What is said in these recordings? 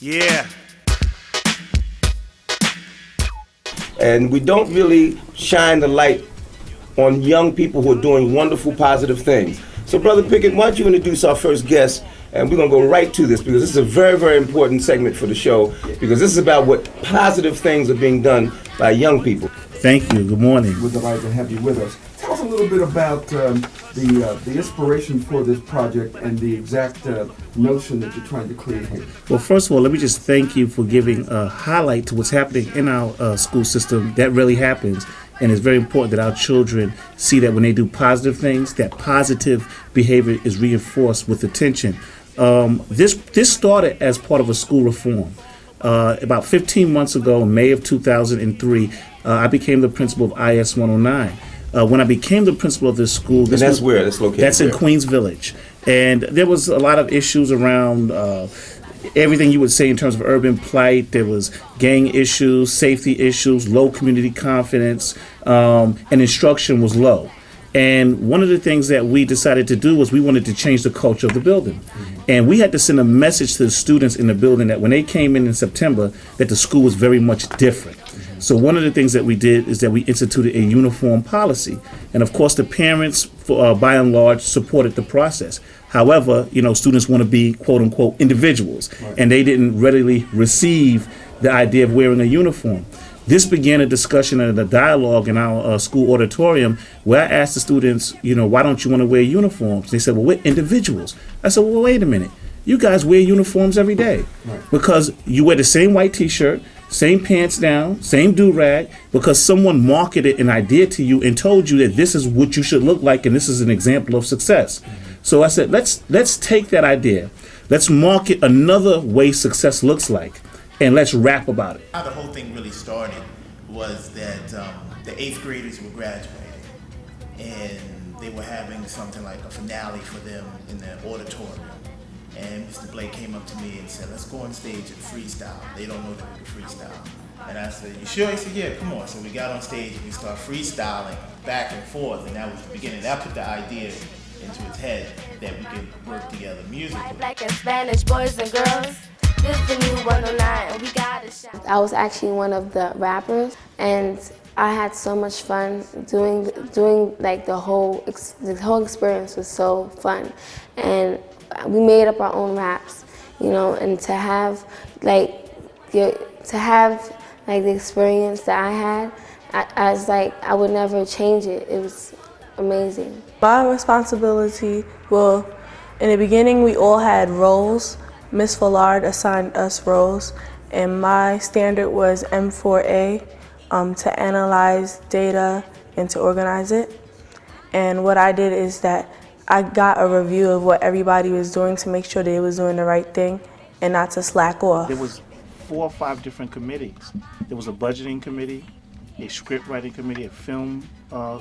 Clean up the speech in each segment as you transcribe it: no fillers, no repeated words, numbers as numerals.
Yeah. And we don't really shine the light on young people who are doing wonderful, positive things. So, Brother Pickett, why don't you introduce our first guest? And we're going to go right to this because this is a very, very important segment for the show because this is about what positive things are being done by young people. Thank you. Good morning. We're delighted to have you with us. Tell us a little bit about the inspiration for this project and the exact notion that you're trying to create here. Well, first of all, let me just thank you for giving a highlight to what's happening in our school system. That really happens. And it's very important that our children see that when they do positive things, that positive behavior is reinforced with attention. This started as part of a school reform. About 15 months ago, in May of 2003, I became the principal of IS 109. When I became the principal of this school, And that's where it's located. That's in Queens Village, and there was a lot of issues around everything you would say in terms of urban plight. There was gang issues, safety issues, low community confidence, and instruction was low. And one of the things that we decided to do was we wanted to change the culture of the building. And we had to send a message to the students in the building that when they came in September, that the school was very much different. So one of the things that we did is that we instituted a uniform policy. And of course, the parents, by and large, supported the process. However, students want to be, quote unquote, individuals. Right. And they didn't readily receive the idea of wearing a uniform. This began a discussion and a dialogue in our school auditorium where I asked the students, why don't you want to wear uniforms? They said, well, we're individuals. I said, well, wait a minute. You guys wear uniforms every day. Right. Because you wear the same white t-shirt, same pants down, same do-rag, because someone marketed an idea to you and told you that this is what you should look like and this is an example of success. Mm-hmm. So I said, let's take that idea. Let's market another way success looks like. And let's rap about it. How the whole thing really started was that the 8th graders were graduating and they were having something like a finale for them in the auditorium. And Mr. Blake came up to me and said, let's go on stage and freestyle. They don't know that we can freestyle. And I said, you sure? He said, yeah, come on. So we got on stage and we started freestyling back and forth. And that was the beginning. That put the idea into his head that we could work together musically. Black and Spanish boys and girls. This the new 109, we gotta shine. I was actually one of the rappers, and I had so much fun doing like the whole experience was so fun, and we made up our own raps, and to have the experience that I had, I was like I would never change it. It was amazing. My responsibility, well, in the beginning we all had roles. Miss Villard assigned us roles, and my standard was M4A, to analyze data and to organize it. And what I did is that I got a review of what everybody was doing to make sure they was doing the right thing and not to slack off. There was 4 or 5 different committees. There was a budgeting committee, a script writing committee, a film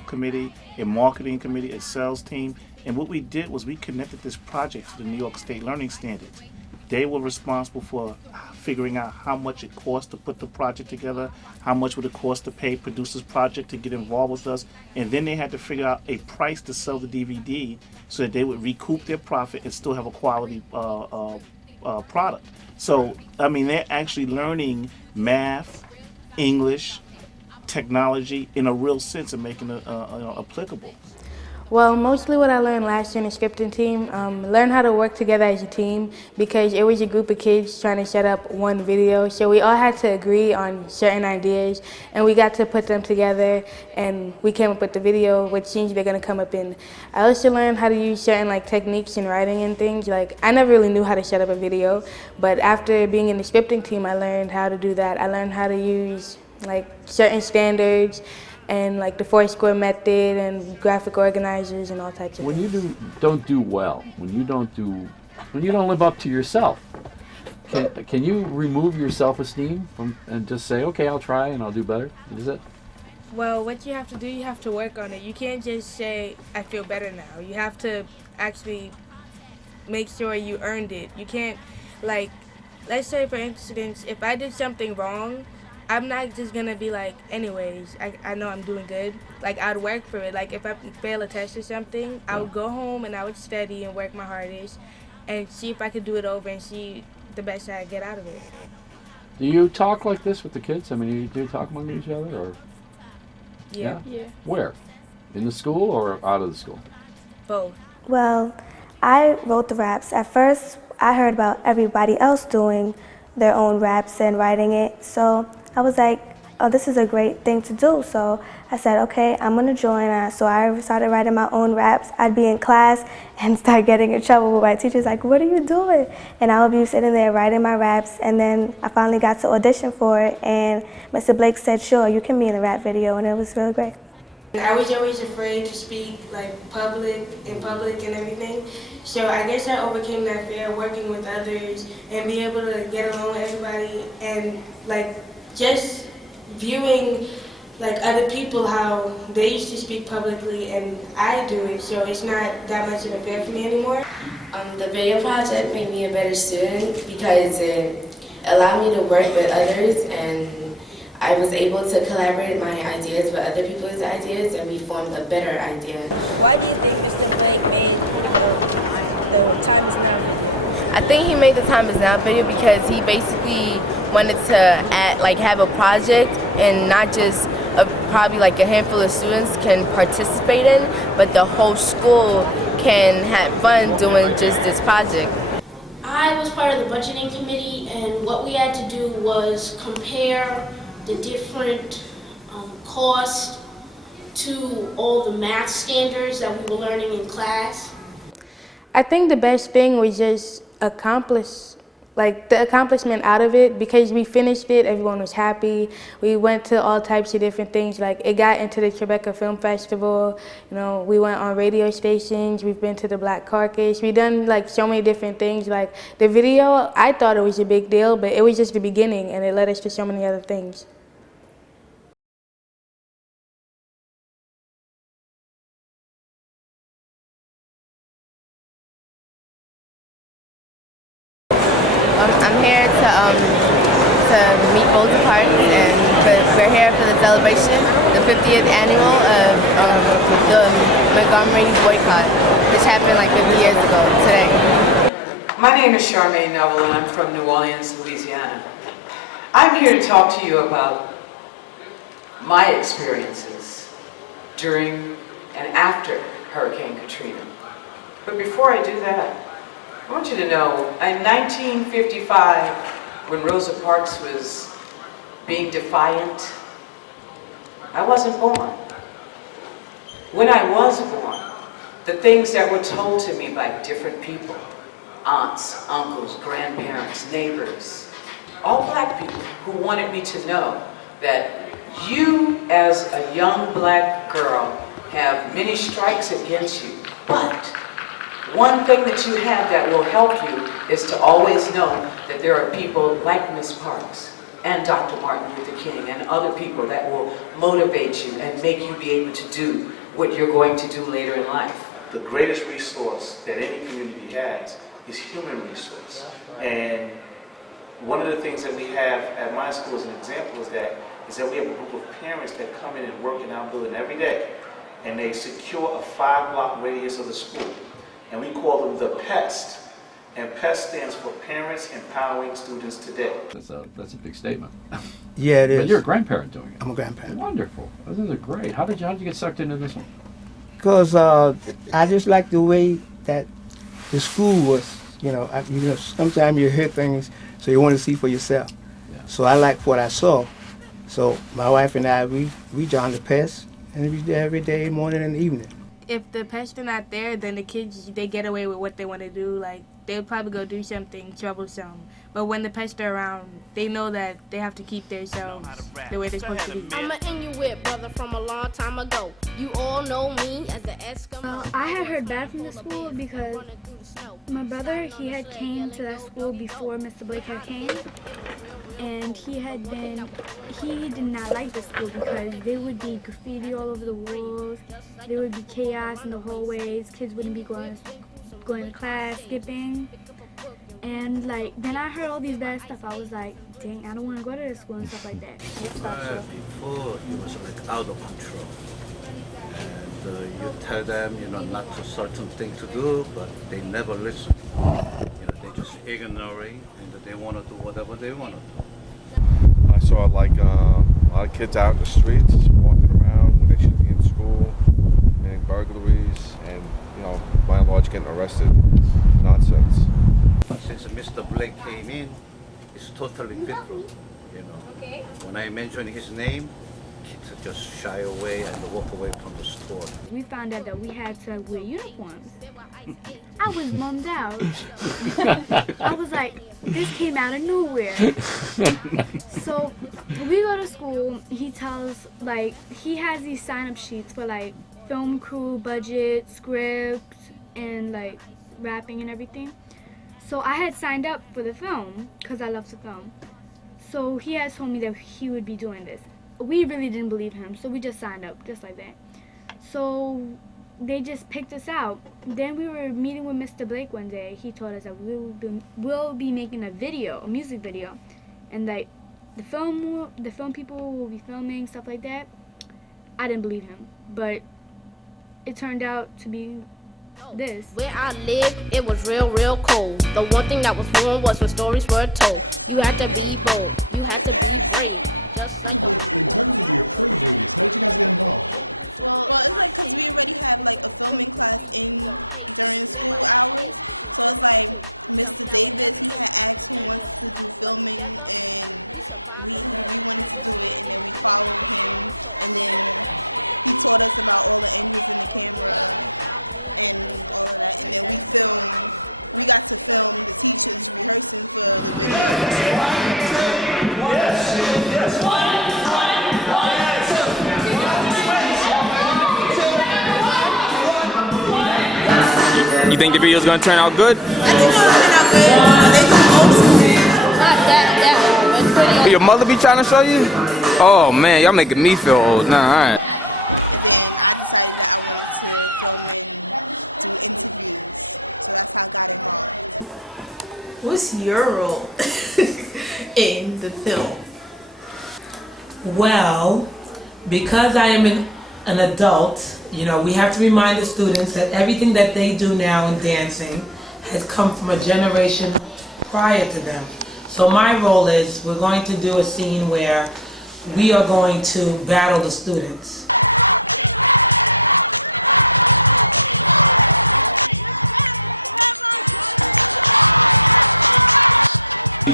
committee, a marketing committee, a sales team. And what we did was we connected this project to the New York State Learning Standards. They were responsible for figuring out how much it cost to put the project together, how much would it cost to pay Producers Project to get involved with us, and then they had to figure out a price to sell the DVD so that they would recoup their profit and still have a quality product. So, they're actually learning math, English, technology in a real sense and making it applicable. Well, mostly what I learned last year in the scripting team, learn how to work together as a team because it was a group of kids trying to set up one video. So we all had to agree on certain ideas and we got to put them together and we came up with the video, which scenes they're going to come up in. I also learned how to use certain techniques in writing and things. I never really knew how to set up a video, but after being in the scripting team, I learned how to do that. I learned how to use certain standards and the 4-score method and graphic organizers and all types of things. When you don't do well, when you don't live up to yourself, can you remove your self-esteem and just say, okay, I'll try and I'll do better? Is it? Well, what you have to do, you have to work on it. You can't just say, I feel better now. You have to actually make sure you earned it. You can't, let's say for instance, if I did something wrong, I'm not just gonna be anyways, I know I'm doing good. I'd work for it. If I fail a test or something, I would go home and I would study and work my hardest and see if I could do it over and see the best I get out of it. Do you talk like this with the kids? I mean, do you talk among each other, or Yeah. where? In the school or out of the school? Both. Well, I wrote the raps. At first, I heard about everybody else doing their own raps and writing it. So I was like, oh, this is a great thing to do. So I said, okay, I'm gonna join. So I started writing my own raps. I'd be in class and start getting in trouble with my teachers, like, what are you doing? And I would be sitting there writing my raps. And then I finally got to audition for it. And Mr. Blake said, sure, you can be in the rap video. And it was really great. I was always afraid to speak in public and everything. So I guess I overcame that fear working with others and be able to get along with everybody and just viewing other people how they used to speak publicly and I do it. So it's not that much of a fear for me anymore. The video project made me a better student because it allowed me to work with others, and I was able to collaborate my ideas with other people's ideas, and we formed a better idea. Why do you think Mr. Blake made the Time Is Now video? I think he made the Time Is Now video because he basically wanted to have a project and not just probably a handful of students can participate in, but the whole school can have fun doing just this project. I was part of the budgeting committee, and what we had to do was compare the different costs to all the math standards that we were learning in class. I think the best thing was just the accomplishment out of it, because we finished it, everyone was happy. We went to all types of different things. It got into the Tribeca Film Festival. We went on radio stations. We've been to the Black Caucus. We've done so many different things. The video, I thought it was a big deal, but it was just the beginning, and it led us to so many other things. I'm here to meet both parties, and we're here for the celebration, the 50th annual of the Montgomery boycott, which happened 50 years ago today. My name is Charmaine Neville, and I'm from New Orleans, Louisiana. I'm here to talk to you about my experiences during and after Hurricane Katrina. But before I do that, I want you to know, in 1955, when Rosa Parks was being defiant, I wasn't born. When I was born, the things that were told to me by different people, aunts, uncles, grandparents, neighbors, all black people who wanted me to know that you, as a young black girl, have many strikes against you, but one thing that you have that will help you is to always know that there are people like Miss Parks and Dr. Martin Luther King and other people that will motivate you and make you be able to do what you're going to do later in life. The greatest resource that any community has is human resource. And one of the things that we have at my school as an example is that we have a group of parents that come in and work in our building every day, and they secure a 5-block radius of the school. And we call them the PEST. And PEST stands for Parents Empowering Students Today. That's a big statement. Yeah, it is. But you're a grandparent doing it. I'm a grandparent. Wonderful. This is great. How did you get sucked into this one? Because I just like the way that the school was. Sometimes you hear things, so you want to see for yourself. Yeah. So I like what I saw. So my wife and I, we joined the PEST, and we there every day, morning and evening. If the pests are not there, then the kids, they get away with what they want to do. They'll probably go do something troublesome. But when the pests are around, they know that they have to keep themselves the way they're supposed to be. I'm an Inuit brother from a long time ago. You all know me as the Eskimo. I had heard bad from the school because my brother, he had came to that school before Mr. Blake had came. And he did not like the school because there would be graffiti all over the walls, there would be chaos in the hallways, kids wouldn't be going to class, skipping. And then I heard all these bad stuff. I was like, dang, I don't want to go to this school and stuff like that. Before it was out of control. And you tell them, not to certain thing to do, but they never listen. They just just ignoring and that they want to do whatever they want to do. I saw like a lot of kids out in the streets walking around when they should be in school, committing burglaries, and by and large getting arrested. Nonsense. Since Mr. Blake came in, it's totally different. When I mention his name, kids just shy away and walk away from the store. We found out that we had to wear uniforms. I was bummed out. I was like, this came out of nowhere. So we go to school, he tells, he has these sign-up sheets for film crew, budget, script, and rapping and everything. So I had signed up for the film because I love to film. So he had told me that he would be doing this. We really didn't believe him, so we just signed up just like that. So they just picked us out. Then we were meeting with Mr. Blake one day. He told us that we'll be making a music video, and the film people will be filming stuff like that. I didn't believe him, but it turned out to be this. Where I lived, it was real cold. The one thing that was wrong was when stories were told. You had to be bold, you had to be brave, just like the people from the runaway slave. We went through some really hard stages. Pick up a book and read through the pages. There were ice ages and rivers too. Stuff that would never hit any of you. But together, we survived it all. We were standing and now we're standing tall. Mess with the enemy brother you see, or you'll see how mean we can be. We've been under the ice, so you don't have to ocean. You think the video's gonna turn out good? I think it's gonna turn out good. They too old school. Not that old, but pretty old. Your mother be trying to show you? Oh man, y'all making me feel old. Nah, alright. What's your role in the film? Well, because I am an adult, we have to remind the students that everything that they do now in dancing has come from a generation prior to them. So my role is we're going to do a scene where we are going to battle the students.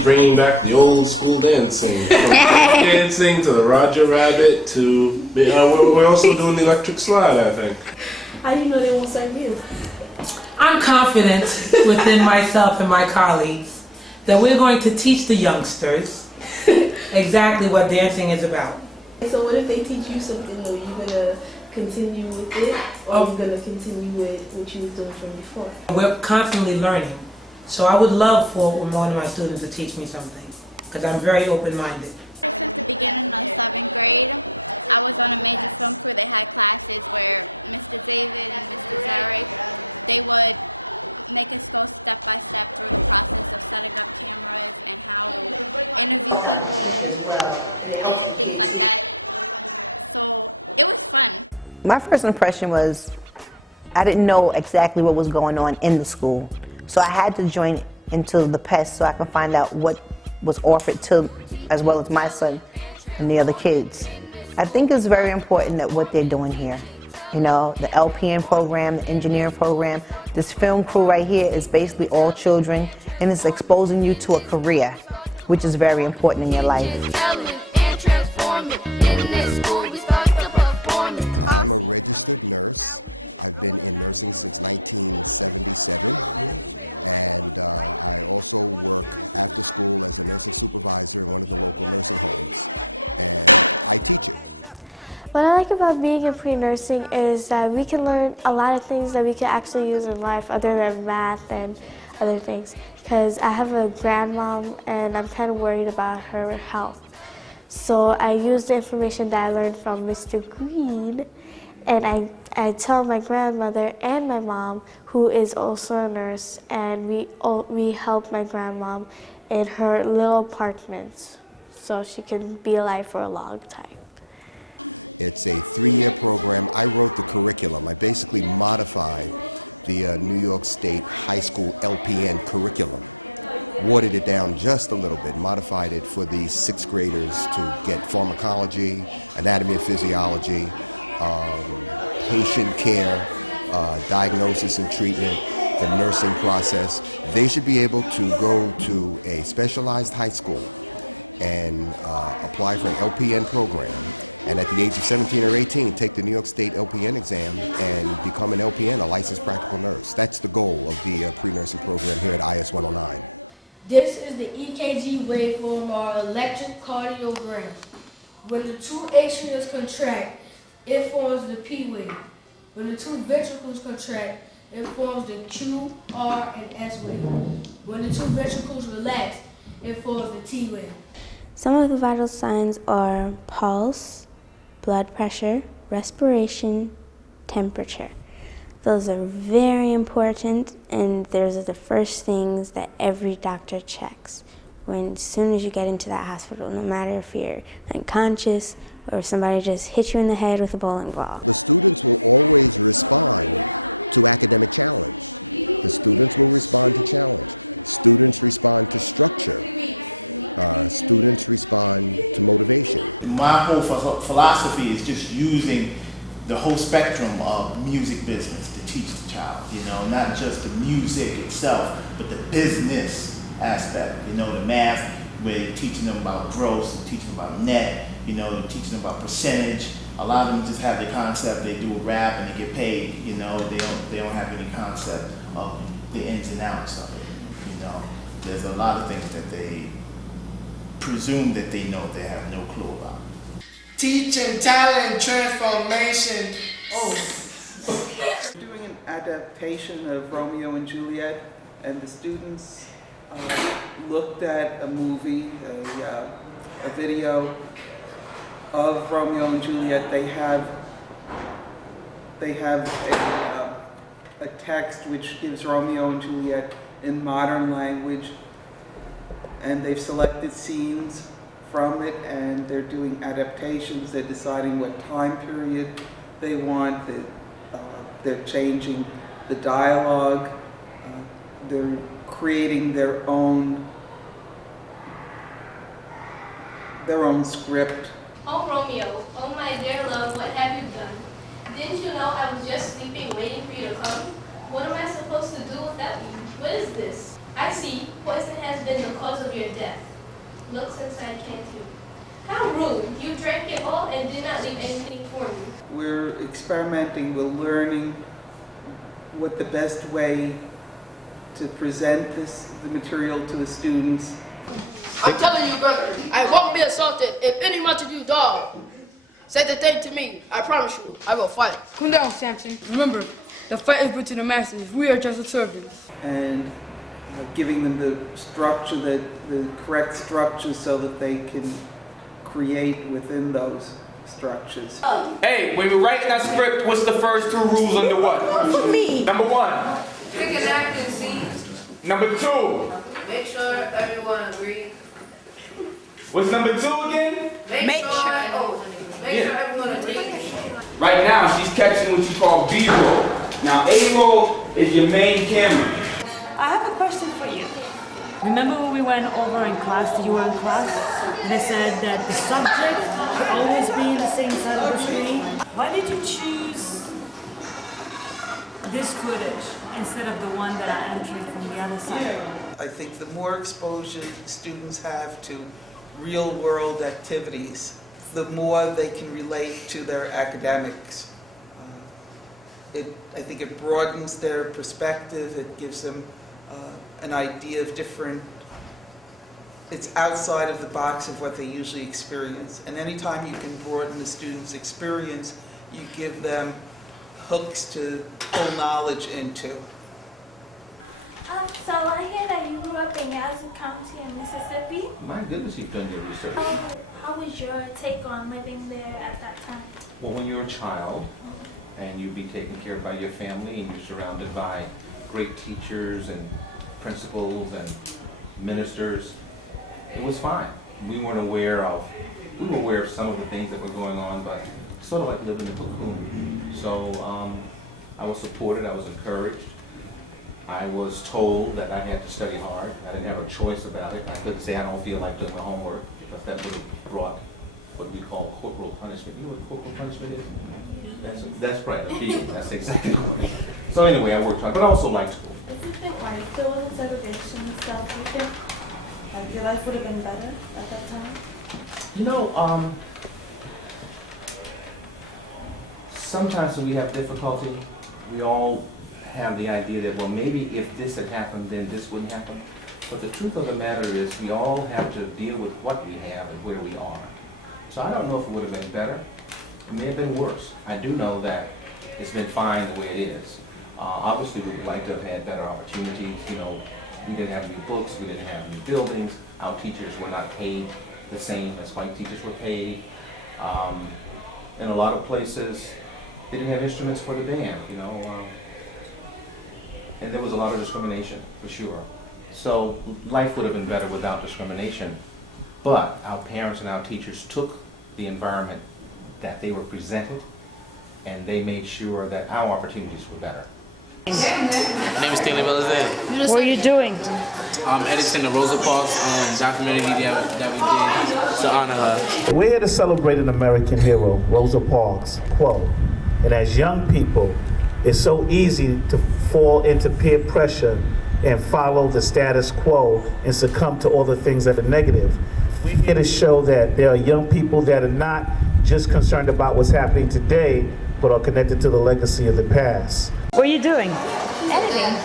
Bringing back the old school dancing, from dancing to the Roger Rabbit to we're also doing the electric slide, I think. How do you know they won't serve you? I'm confident within myself and my colleagues that we're going to teach the youngsters exactly what dancing is about. So what if they teach you something new? You gonna continue with it, or you gonna continue with what you was doing from before? We're constantly learning. So I would love for one of my students to teach me something, because I'm very open-minded. My first impression was I didn't know exactly what was going on in the school. So I had to join into the PES so I can find out what was offered to, as well as my son and the other kids. I think it's very important that what they're doing here. The LPN program, the engineering program, this film crew right here is basically all children, and it's exposing you to a career, which is very important in your life. What I like about being in pre-nursing is that we can learn a lot of things that we can actually use in life other than math and other things. Because I have a grandmom and I'm kind of worried about her health. So I use the information that I learned from Mr. Green, and I tell my grandmother and my mom, who is also a nurse, and we help my grandmom in her little apartment so she can be alive for a long time. It's a 3-year program. I wrote the curriculum. I basically modified the New York State high school LPN curriculum. watered it down just a little bit, modified it for the sixth graders to get pharmacology, anatomy and physiology, patient care, diagnosis and treatment, and nursing process. They should be able to go to a specialized high school and apply for an LPN program. And at the age of 17 or 18, take the New York State LPN exam and become an LPN, a licensed practical nurse. That's the goal of the pre-nursing program here at IS 109. This is the EKG waveform or electric cardiogram. When the two atriums contract, it forms the P wave. When the two ventricles contract, it forms the Q, R, and S wave. When the two ventricles relax, it forms the T wave. Some of the vital signs are pulse, blood pressure, respiration, temperature. Those are very important, and those are the first things that every doctor checks as soon as you get into that hospital, no matter if you're unconscious or if somebody just hit you in the head with a bowling ball. The students will always respond to academic challenge. The students will respond to challenge. Students respond to structure. Students respond to motivation. My whole philosophy is just using the whole spectrum of music business to teach the child, not just the music itself, but the business aspect, the math, where you're teaching them about gross, you're teaching them about net, you're teaching them about percentage. A lot of them just have the concept, they do a rap and they get paid, they don't have any concept of the ins and outs of it, There's a lot of things that they presume that they know, they have no clue about. Teaching talent transformation. Doing an adaptation of Romeo and Juliet, and the students looked at a movie, a video of Romeo and Juliet. They have a text which gives Romeo and Juliet in modern language, and they've selected scenes from it, and they're doing adaptations. They're deciding what time period they want. They're changing the dialogue. They're creating their own script. Oh Romeo, oh my dear love, what have you done? Didn't you know I was just sleeping waiting for you to come? What am I supposed to do without you? What is this? I see, poison has been the cause of your death. Look inside, can't you? How rude, you drank it all and did not leave anything for me. We're experimenting, we're learning what the best way to present the material to the students. I'm telling you, brother, I won't be assaulted if any much of you dog say the thing to me. I promise you, I will fight. Come down, Samson. Remember, the fight is between the masters. We are just the servants. And giving them the structure, the correct structure, so that they can create within those structures. Hey, when we're writing that script, what's the first two rules under what? For me. Number one. Pick an acting scene. Number two. Make sure everyone agrees. What's number two again? Make sure everyone agrees. Right now, she's catching what you call B-roll. Now, A-roll is your main camera. I have a question for you. Remember when we went over in class, you were in class, and I said that the subject should always be in the same side of the screen? Why did you choose this footage instead of the one that I entered from the other side? I think the more exposure students have to real-world activities, the more they can relate to their academics. I think it broadens their perspective, it gives them an idea of different, it's outside of the box of what they usually experience. And anytime you can broaden the student's experience, you give them hooks to pull knowledge into. So I hear that you grew up in Yazoo County in Mississippi. My goodness, you've done your research. How was your take on living there at that time? Well, when you're a child and you'd be taken care of by your family and you're surrounded by great teachers and principals and ministers, it was fine. We were aware of some of the things that were going on, but sort of like living in a cocoon. So I was supported, I was encouraged, I was told that I had to study hard. I didn't have a choice about it. I couldn't say I don't feel like doing my homework because that would have brought what we call corporal punishment. You know what corporal punishment is? That's right, a beating. That's exactly what it is. So anyway, I worked hard, but I also liked school. Is it think like if there wasn't segregation and stuff, you think like your life would have been better at that time? You know, sometimes when we have difficulty, we all have the idea that, well, maybe if this had happened, then this wouldn't happen. But the truth of the matter is we all have to deal with what we have and where we are. So I don't know if it would have been better. It may have been worse. I do know that it's been fine the way it is. Obviously, we would like to have had better opportunities. You know, we didn't have new books, we didn't have new buildings. Our teachers were not paid the same as white teachers were paid. In a lot of places, they didn't have instruments for the band, you know. And there was a lot of discrimination, for sure. So life would have been better without discrimination. But our parents and our teachers took the environment that they were presented, and they made sure that our opportunities were better. My name is Stanley Belazet. What are you doing? Editing the Rosa Parks documentary that we did to honor her. We're here to celebrate an American hero, Rosa Parks, quote. And as young people, it's so easy to fall into peer pressure and follow the status quo and succumb to all the things that are negative. We're here to show that there are young people that are not just concerned about what's happening today, but are connected to the legacy of the past. What are you doing? Editing.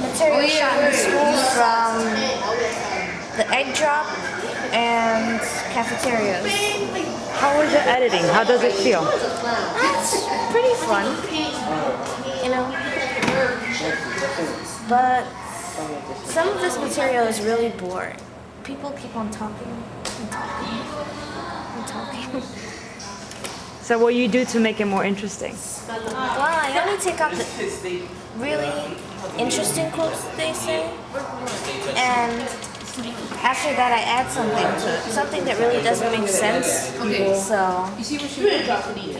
Material shot in school from the egg drop and cafeterias. How is it editing? How does it feel? It's pretty fun, you know. But some of this material is really boring. People keep on talking and talking and talking. So what do you do to make it more interesting? Well, I only take out the really interesting quotes that they say, and after that I add something to it, something that really doesn't make sense. So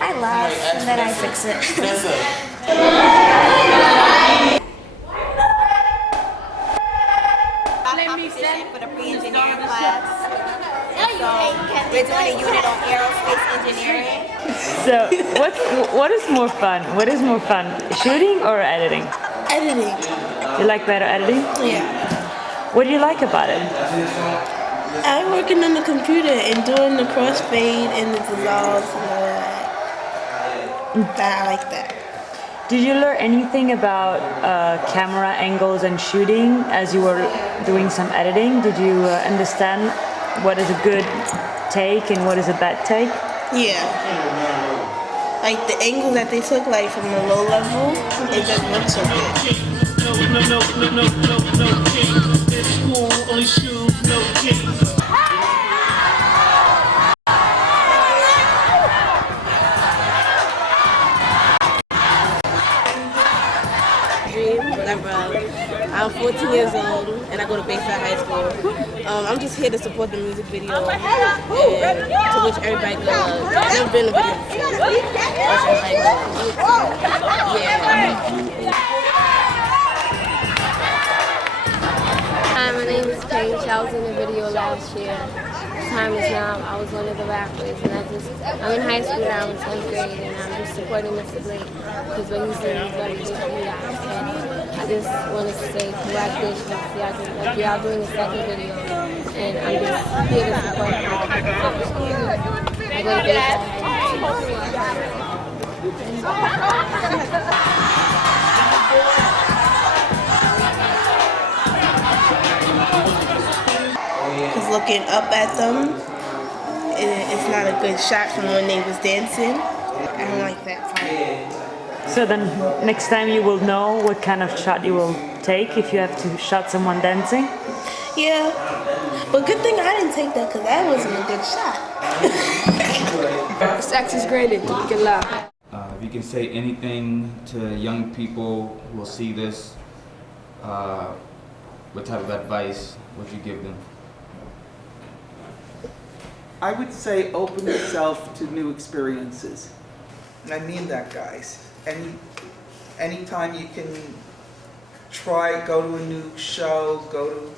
I laugh and then I fix it. For the pre-engineering class. So we're doing a unit on aerospace engineering. So what is more fun? What is more fun, shooting or editing? Editing. You like better editing? Yeah. What do you like about it? I'm working on the computer and doing the crossfade and the dissolves and all that. I like that. Did you learn anything about camera angles and shooting as you were doing some editing? Did you understand what is a good take and what is a bad take? Yeah. Like the angle that they took, like from the low level, it doesn't look so good. I'm 14 years old and I go to Bayside High School. I'm just here to support the music video and to wish everybody good luck. I've never been in a video before. Wish everybody good luck. Yeah. Hi, my name is Paige. I was in the video last year. The time is now. I was one of the rappers, and I'm in high school now, in 10th grade, and I'm just supporting Mr. Blake because what he's doing is very good for you guys. And I just wanted to say congratulations. Y'all doing the second video, and I'm just here to support you. I go to Bayside. Because looking up at them, it's not a good shot from when they was dancing. I don't like that part. So then next time you will know what kind of shot you will take if you have to shot someone dancing? Yeah, but good thing I didn't take that because that wasn't a good shot. Sex is graded, you can laugh. If you can say anything to young people who will see this, what type of advice would you give them? I would say open yourself to new experiences. And I mean that, guys. Anytime you can go to a new show, go to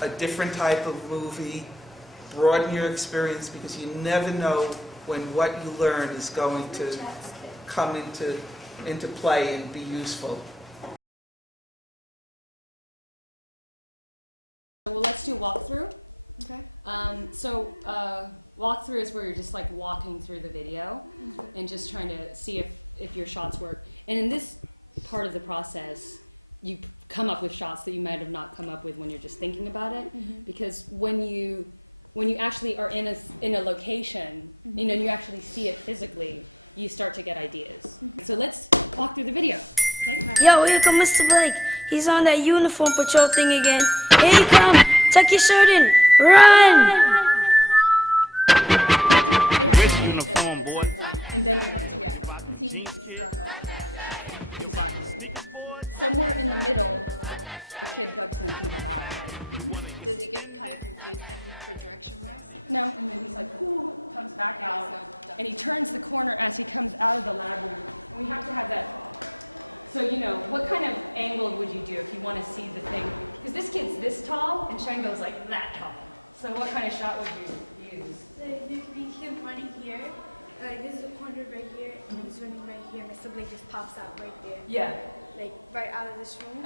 a different type of movie, broaden your experience, because you never know when what you learn is going to come into play and be useful. Let's do walkthrough. Okay. Walkthrough is where you're just like walking through the video and just trying to see if your shots work. And in this part of the process, you come up with shots that you might have not come up with when you're just thinking about it. Because when you actually are in a location, you actually see it physically, you start to get ideas. So let's walk through the video. Yo, here come Mr. Blake. He's on that uniform patrol thing again. Here he come. Tuck your shirt in. Run! Rich uniform, boy. You rockin' jeans, kid. You rockin' sneakers, boy. You wanna get suspended? Back out, and he turns the corner as he comes out of the lab. We have to have that. So, what kind of angle would you do if you want to see the thing? Because this kid's this tall, and Shango's like that tall. So what kind of shot would you use? Yeah. Like right out of the screen.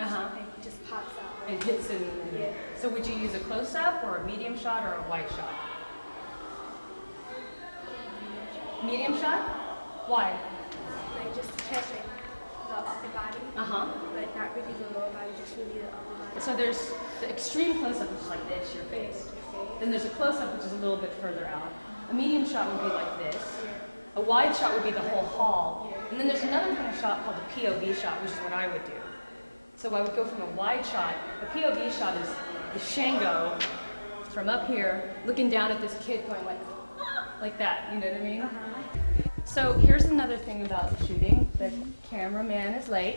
Just pop up. And hits it in the video. So would you use a close-up or a medium shot or a wide shot? Medium shot? Why? So there's extreme close-up like this, your face. Then there's a close-up which is a little bit further out. A medium shot would be like this. A wide shot would be the whole hall. And then there's another kind of shot called a POV shot, which is what I would do. So I would go from a wide shot. A POV shot is Shango from up here looking down at this kid going like that. You know what I mean? So here's another thing about shooting. The cameraman is late.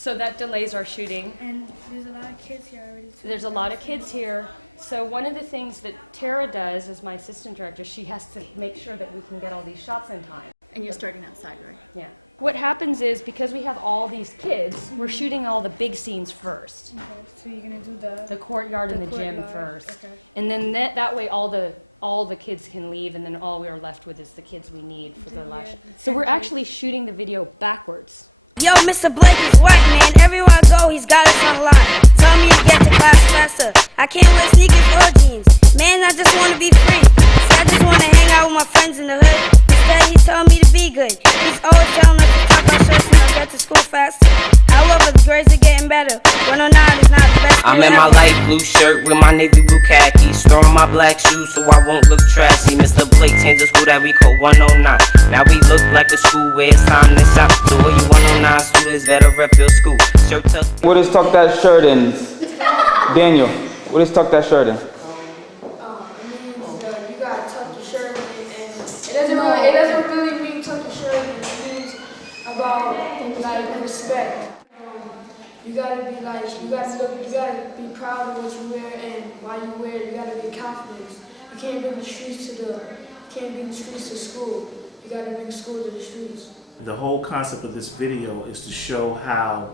So that delays our shooting. And there's a lot of kids here. So one of the things that Tara does as my assistant director, she has to make sure that we can get all these shots in time. And you're starting outside, right? Yeah. What happens is, because we have all these kids, we're shooting all the big scenes first. So you're going to do the courtyard and the gym first. Okay. And then that way all the kids can leave, and then all we're left with is the kids we need for the live. So we're actually shooting the video backwards. Yo, Mr. Blake is whack, man. Everywhere I go, he's got us on lock. Tell me to get to class faster. I can't wear sneakers or jeans. Man, I just want to be free. See, I just want to hang out with my friends in the hood. Instead, he's telling me to be good. He's always telling us to talk our shirts and I'll get to school faster. However, the grades are getting better. 109 is not the best. I'm in my light blue shirt with my navy blue khakis, throwing my black shoes so I won't look trashy. Mr. Blake changed the school that we call 109. Now we look like a school where it's time to shop. So all you 109 students better rep your school. Shirt tuck. What is tuck that shirt in? Daniel, what is tuck that shirt in? It means you gotta tuck your shirt in, and it doesn't really mean tuck your shirt in. It means about like respect. You gotta be proud of what you wear, and while you wear it, you gotta be confident. You can't bring the streets to school. You gotta bring school to the streets. The whole concept of this video is to show how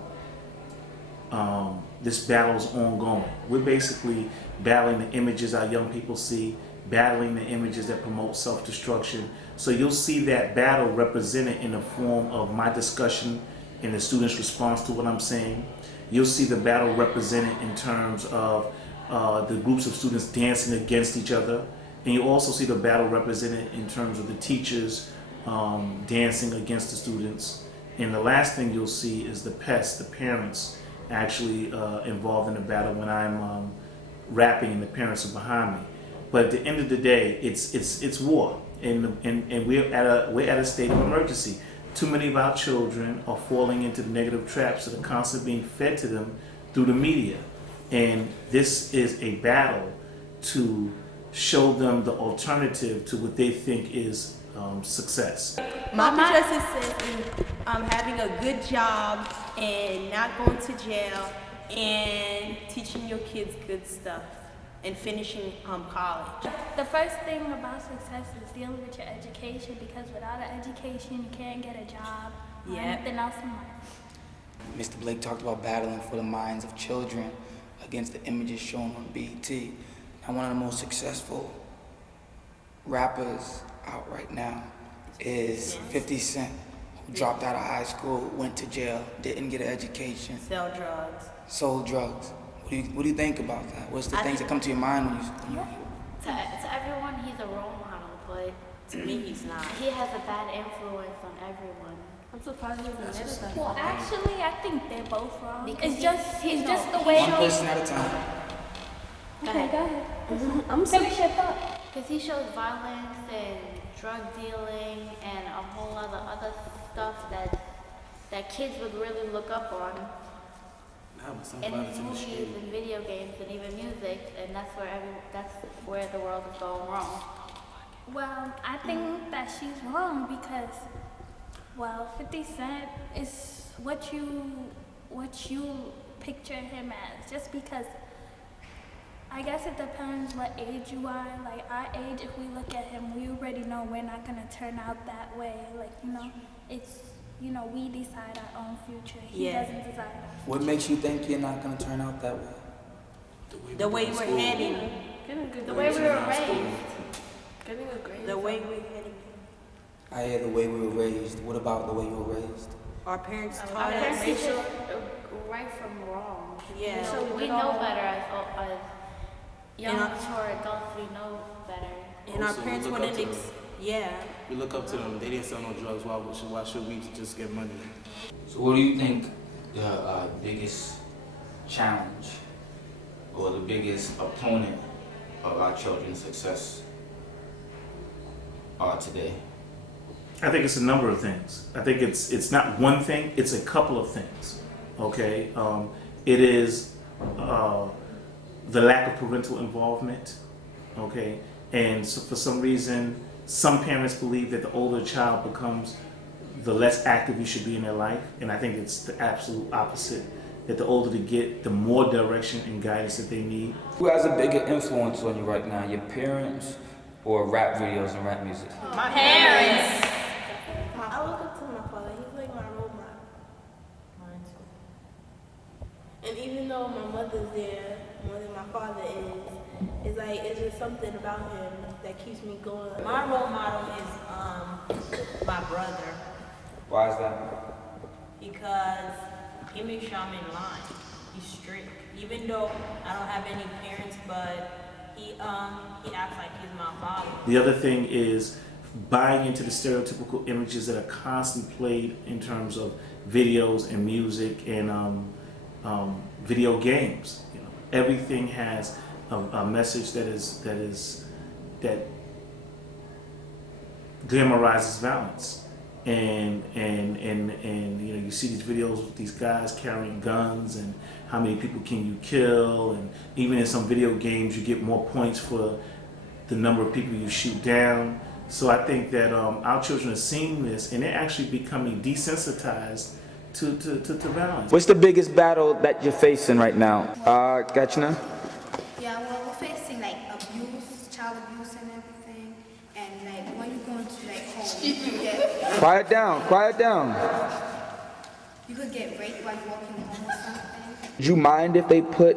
this battle is ongoing. We're basically battling the images our young people see, battling the images that promote self-destruction. So you'll see that battle represented in the form of my discussion and the students' response to what I'm saying. You'll see the battle represented in terms of the groups of students dancing against each other. And you also see the battle represented in terms of the teachers dancing against the students. And the last thing you'll see is the pests, the parents, actually involved in the battle when I'm rapping and the parents are behind me. But at the end of the day, it's war, and we're at a state of emergency. Too many of our children are falling into the negative traps that are constantly being fed to them through the media, and this is a battle to show them the alternative to what they think is success. My purpose is having a good job and not going to jail and teaching your kids good stuff and finishing college. The first thing about success is dealing with your education, because without an education you can't get a job or anything else in life. Mr. Blake talked about battling for the minds of children against the images shown on BET. Now, one of the most successful rappers out right now is 50 Cent, who dropped out of high school, went to jail, didn't get an education. Sold drugs. What do you think about that? What's the things that come to your mind when you To everyone, he's a role model, but To me, he's not. he has a bad influence on everyone. I'm surprised he doesn't admit that. Well, actually, I think they're both wrong. Because It's just the way one person at a time. Okay, go ahead. I'm Finish your thought. Because he shows violence and drug dealing and a whole lot of other stuff that kids would really look up on. In his movies and video games and even music, and that's where the world is going wrong. Well, I think that she's wrong because, well, 50 Cent is what you picture him as. Just because, I guess it depends what age you are. Like our age, if we look at him, we already know we're not gonna turn out that way. Like we decide our own future. He doesn't decide our future. What makes you think you're not going to turn out that way? The way we're heading. The way we were raised. Getting a grade. The way we're heading. I hear the way we were raised. What about the way you were raised? Our parents Our taught parents us. teach us right from wrong. Yeah. So we know better as young, And our- mature adults. We know better. And our parents wouldn't. We look up to them. They didn't sell no drugs. Why should we just get money? So what do you think the biggest challenge or the biggest opponent of our children's success are today? I think it's a number of things. I think it's not one thing, it's a couple of things, okay? It is the lack of parental involvement, okay? And so for some reason, some parents believe that the older child becomes, the less active you should be in their life. And I think it's the absolute opposite, that the older they get, the more direction and guidance that they need. Who has a bigger influence on you right now, your parents or rap videos and rap music? My parents. I look up to my father. He's like my role model. Mine too. And even though my mother's there more than my father is like it's just something about him that keeps me going. My role model is my brother. Why is that? Because he makes sure I'm in line. He's strict. Even though I don't have any parents, but he acts like he's my father. The other thing is buying into the stereotypical images that are constantly played in terms of videos and music and video games. You know, everything has a message that glamorizes violence, and you know, you see these videos with these guys carrying guns and how many people can you kill, and even in some video games you get more points for the number of people you shoot down. So I think that our children are seeing this and they're actually becoming desensitized to violence. What's the biggest battle that you're facing right now? Gachna? Yeah, well, we're facing like abuse, child abuse and everything. And like when you go into like home, you could get... Quiet down, quiet down. You could get raped while you're walking home or something. Would you mind if they put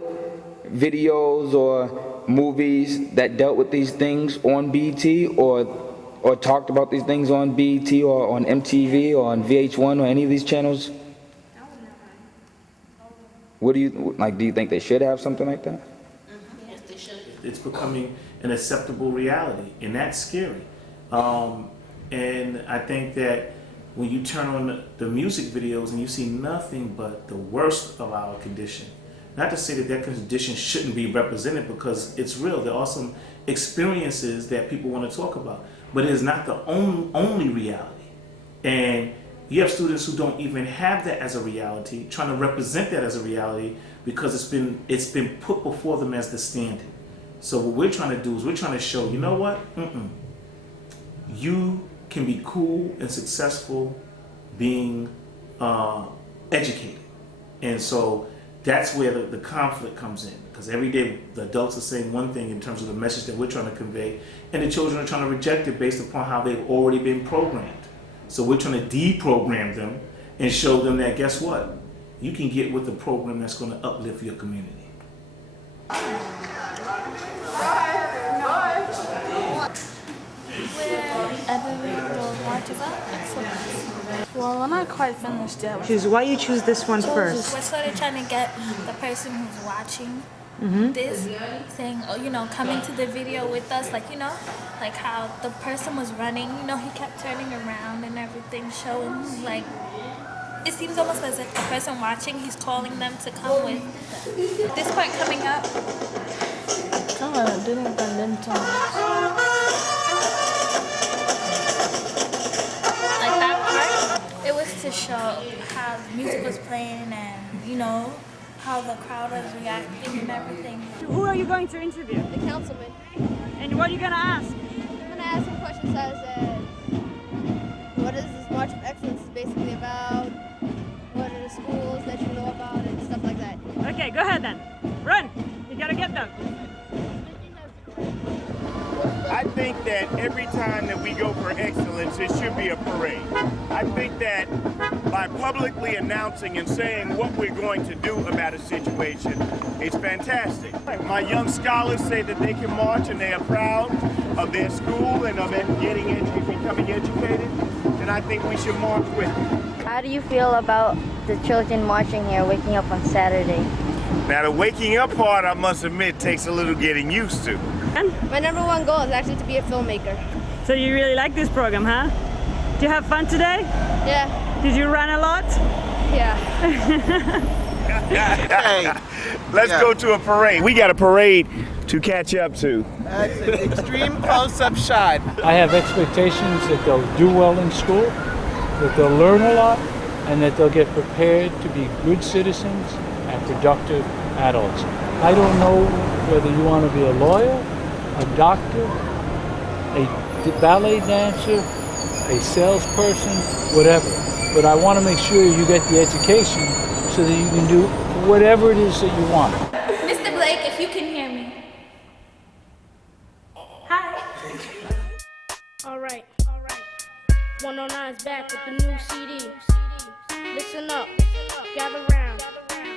videos or movies that dealt with these things on BET or talked about these things on BET or on MTV or on VH1 or any of these channels? What do you like? Do you think they should have something like that? Yes, they should. It's becoming an acceptable reality, and that's scary. And I think that when you turn on the music videos and you see nothing but the worst of our condition, not to say that that condition shouldn't be represented, because it's real. There are some experiences that people want to talk about, but it is not the only reality. And you have students who don't even have that as a reality, trying to represent that as a reality because it's been put before them as the standard. So what we're trying to do is we're trying to show, you know what? You can be cool and successful being educated. And so that's where the conflict comes in, because every day the adults are saying one thing in terms of the message that we're trying to convey, and the children are trying to reject it based upon how they've already been programmed. So we're trying to deprogram them and show them that, guess what? you can get with a program that's going to uplift your community. Well, we're not quite finished yet. Why you choose this one first? We're sort of trying to get the person who's watching this saying, oh, you know, come into the video with us, like, you know, like how the person was running, you know, he kept turning around and everything, showing, like, it seems almost as if the person watching, he's calling them to come with. This part coming up. Like that part, it was to show how the music was playing and, you know, how the crowd was reacting and everything. Who are you going to interview? The councilman. And what are you going to ask? I'm going to ask him questions such as, what is this March of Excellence basically about? What are the schools that you know about and stuff like that? Okay, go ahead then. Run! You gotta get them. I think that every time that we go for excellence, it should be a parade. I think that by publicly announcing and saying what we're going to do about a situation, it's fantastic. My young scholars say that they can march and they are proud of their school and of becoming educated, and I think we should march with them. How do you feel about the children marching here, waking up on Saturday? Now the waking up part, I must admit, takes a little getting used to. My #1 goal is actually to be a filmmaker. So you really like this program, huh? Did you have fun today? Yeah. Did you run a lot? Yeah. Hey, let's go to a parade. We got a parade to catch up to. That's an extreme close-up shot. I have expectations that they'll do well in school, that they'll learn a lot, and that they'll get prepared to be good citizens and productive adults. I don't know whether you want to be a lawyer, a doctor, a ballet dancer, a salesperson, whatever. But I want to make sure you get the education so that you can do whatever it is that you want. Mr. Blake, if you can hear me. Hi. All right. 109 is back with the new CD. Listen up, gather round.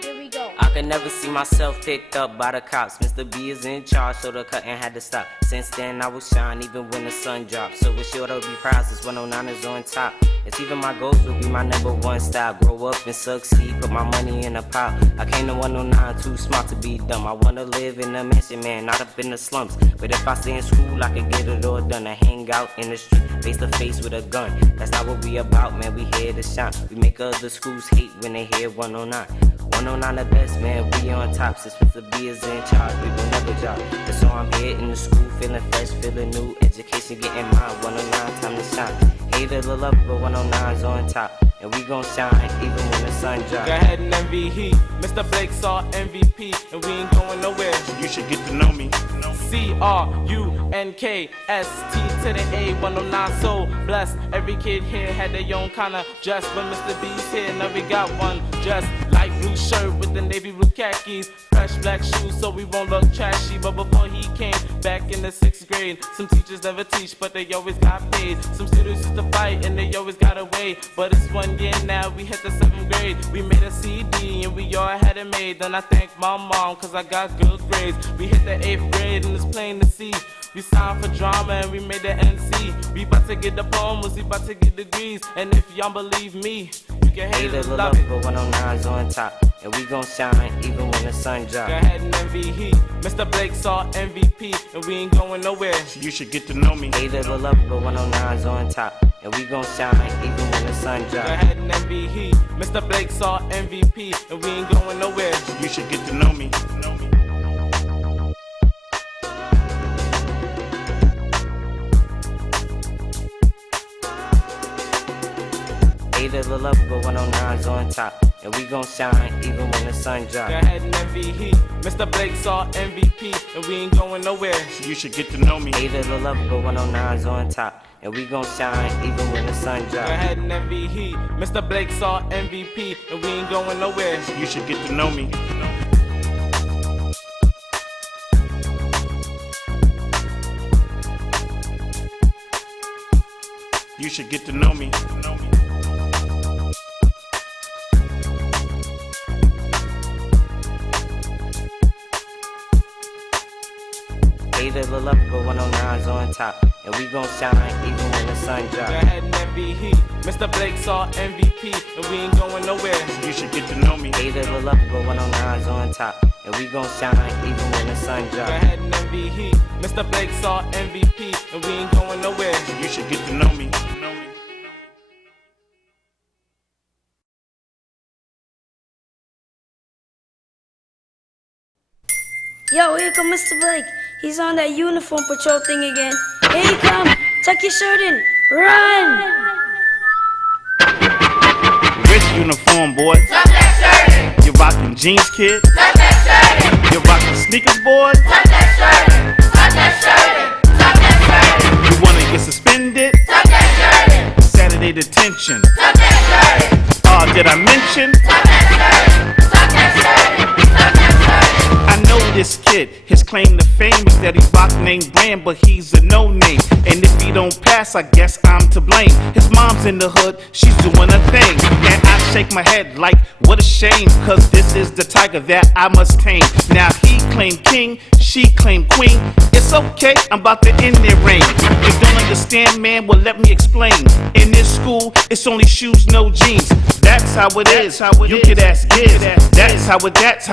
Here we go. I could never see myself picked up by the cops. Mr. B is in charge, so the cutting had to stop. Since then I will shine even when the sun drops. So it's sure to be prizes, 109 is on top. It's even my goals will be my #1 style. Grow up and succeed, put my money in a pile. I came to 109 too smart to be dumb. I wanna live in a mansion, man, not up in the slums. But if I stay in school, I can get it all done. I hang out in the street, face to face with a gun. That's not what we about, man, we here to shine. We make other schools hate when they hear 109. 109 the best, man, we on top. Since Mr. B is in charge, we will never drop. That's why I'm here in the school, feeling fresh, feeling new. Education getting mine, 109 time to shine. Hater the love, but 109's on top. And we gon' shine even when the sun drops. Go ahead and envy heat. Mr. Blake saw MVP, and we ain't going nowhere. You should get to know me. CRUNKST to the A, 109 so blessed. Every kid here had their own kind of dress. But Mr. B's here, now we got one dress. Light blue shirt with the navy blue khakis. Fresh black shoes so we won't look trashy. But before he came back in the 6th grade, some teachers never teach, but they always got paid. Some students used to fight and they always got away. But it's 1 year now, we hit the 7th grade. We made a CD and we all had it made. Then I thank my mom cause I got good grades. We hit the 8th grade and it's plain to see. We signed for drama and we made the NC. We about to get diplomas, we about to get degrees. And if y'all believe me, you can hate it or love it. But 109's on top. And we gon' shine even when the sun drops. Go ahead and envy heat. Mr. Blake saw MVP, and we ain't going nowhere. You should get to know me. Hater the love, but 109's on top. And we gon' shine even when the sun drops. Go ahead and envy heat. Mr. Blake saw MVP, and we ain't going nowhere. You should get to know me. Hater the love, but 109's on top. And we gon' shine even when the sun drops. Go ahead and envy heat. Mr. Blake saw MVP, and we ain't going nowhere. You should get to know me. Hater the love, but 109's on top. And we gon' shine even when the sun drops. Go ahead and envy heat. Mr. Blake saw MVP, and we ain't going nowhere. You should get to know me. You should get to know me. Hater the love, but 109's on top. And we gon' shine even when the sun Go drops. ahead and envy heat. Mr. Blake's our MVP, and we ain't going nowhere. You should get to know me. Hater the love, but 109's on top. And we gon' shine even when the sun Go drops. ahead and envy heat. Mr. Blake's our MVP, and we ain't going nowhere. You should get to know me. Yo, here come Mr. Blake. He's on that uniform patrol thing again. Here you come. Tuck your shirt in. Run! Rich uniform, boy. Tuck that shirt in. You're rocking jeans, kid. Tuck that shirt in. You're rocking sneakers, boy. Tuck that shirt in. Tuck that shirt in. Tuck that shirt in. You wanna get suspended? Tuck that shirt in. Saturday detention. Tuck that shirt in. Oh, did I mention? Tuck that shirt in. Tuck that shirt in. Tuck that shirt in. I know this kid, his claim to fame is that he rock name brand, but he's a no-name. And if he don't pass, I guess I'm to blame. His mom's in the hood, she's doing her thing. And I shake my head like, what a shame, cause this is the tiger that I must tame. Now he claim king, she claim queen. It's okay, I'm about to end their reign. You don't understand, man, well let me explain. In this school, it's only shoes, no jeans. That's how it is, you could ask Giz. That's how it is.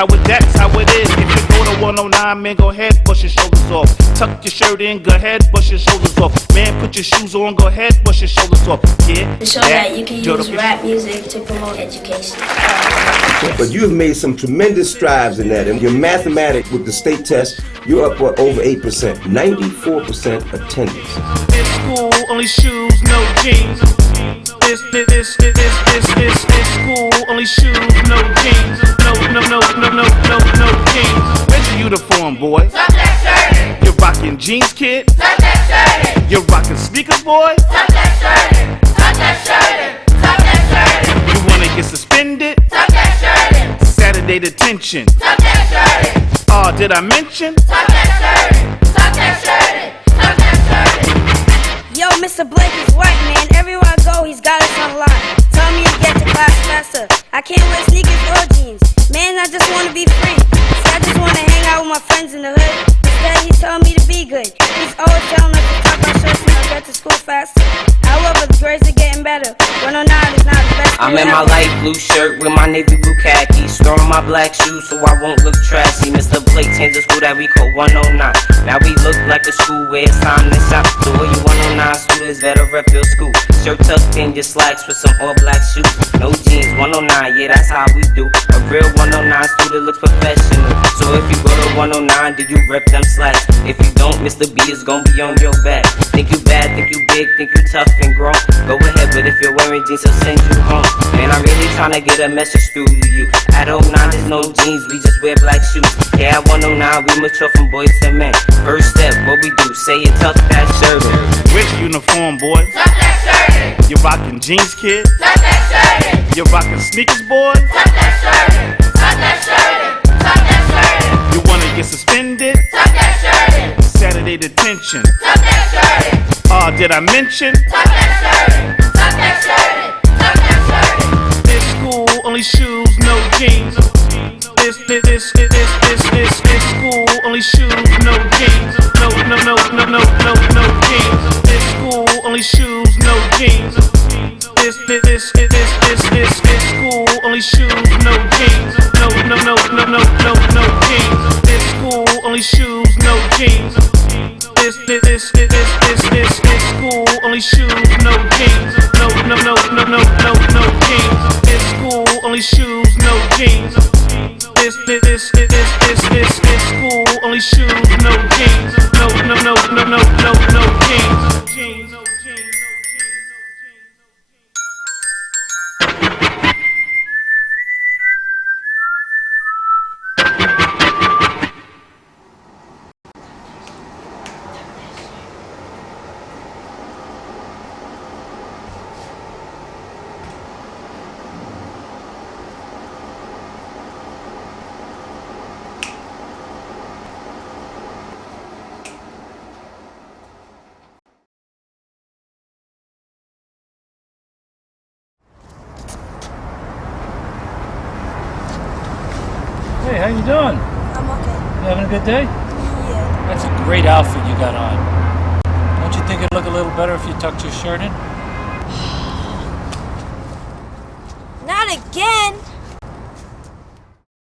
If you go to 109, man, go ahead, brush your shoulders off. Tuck your shirt in, go ahead, brush your shoulders off. Man, put your shoes on, go ahead, brush your shoulders off. Yeah, To show that you can use rap music to promote education. But you have made some tremendous strides in that. And your mathematics with the state test, you're up what, over 8%, 94% attendance. This school, only shoes, no jeans. This school, only shoes, no jeans. No jeans. Where's your uniform, boy? Tuck that shirt in. You're rocking jeans, kid. Tuck that shirt in. You're rocking sneakers, boy. Tuck that shirt in. Tuck that shirt in. Tuck that shirt in. You wanna get suspended? Tuck that shirt in. Saturday detention. Tuck that shirt in. Oh, did I mention? Tuck that shirt in. Tuck that shirt in. Tuck that shirt in. Yo, Mr. Blake is white, man. Everywhere I go, he's got us on lock. Tell me to get to class faster. I can't wear sneakers or jeans. Man, I just wanna be free. See, I just wanna hang out with my friends in the hood. Instead, he's telling me to be good. He's always telling us to tuck our shirts and I'll get to school faster. However, the grades are getting better. 109 is not the best. I'm in my light blue shirt with my navy blue khakis, throwing my black shoes so I won't look trashy. Mr. Blake changed the school that we call 109. Now we look like a school where it's time to shop. So all you 109 students better rep your school. Shirt tucked in your slacks with some all black shoes. No jeans, 109, yeah, that's how we do. A real 109 student looks professional. So if you go to 109, do you rep them slacks? If you don't, Mr. B is gonna be on your back. Think you bad, think you big, think you tough and grown. Go ahead, but if you're wearing jeans, I'll send you home. Man, I'm really trying to get a message through to you. At 09, there's no jeans, we just wear black shoes. Yeah, at 109, we mature from boys to men. First step, what we do, say it, tuck that shirt in. Which uniform, boy? Tuck that shirt in. You're rocking jeans, kid. Tuck that shirt in. You're rocking sneakers, boy. Tuck that shirt in. Tuck that shirt in. Tuck that shirt in. You wanna get suspended? Tuck that shirt in. Saturday detention. Tuck that shirt in. Oh, did I mention? Tuck that shirt in. Tuck that shirt in. Tuck that shirt in. This school, only shoes, no jeans. This school, only shoes, no jeans. No jeans. This school, only shoes, no jeans. This school, only shoes, no jeans. No jeans. This school, only shoes, no jeans. This school, only shoes, no jeans. No jeans. This school, only shoes, no jeans. This school, only shoes, no jeans. No jeans. Hey, how you doing? I'm okay. You having a good day? Yeah. That's a great outfit you got on. Don't you think it'd look a little better if you tucked your shirt in? Not again!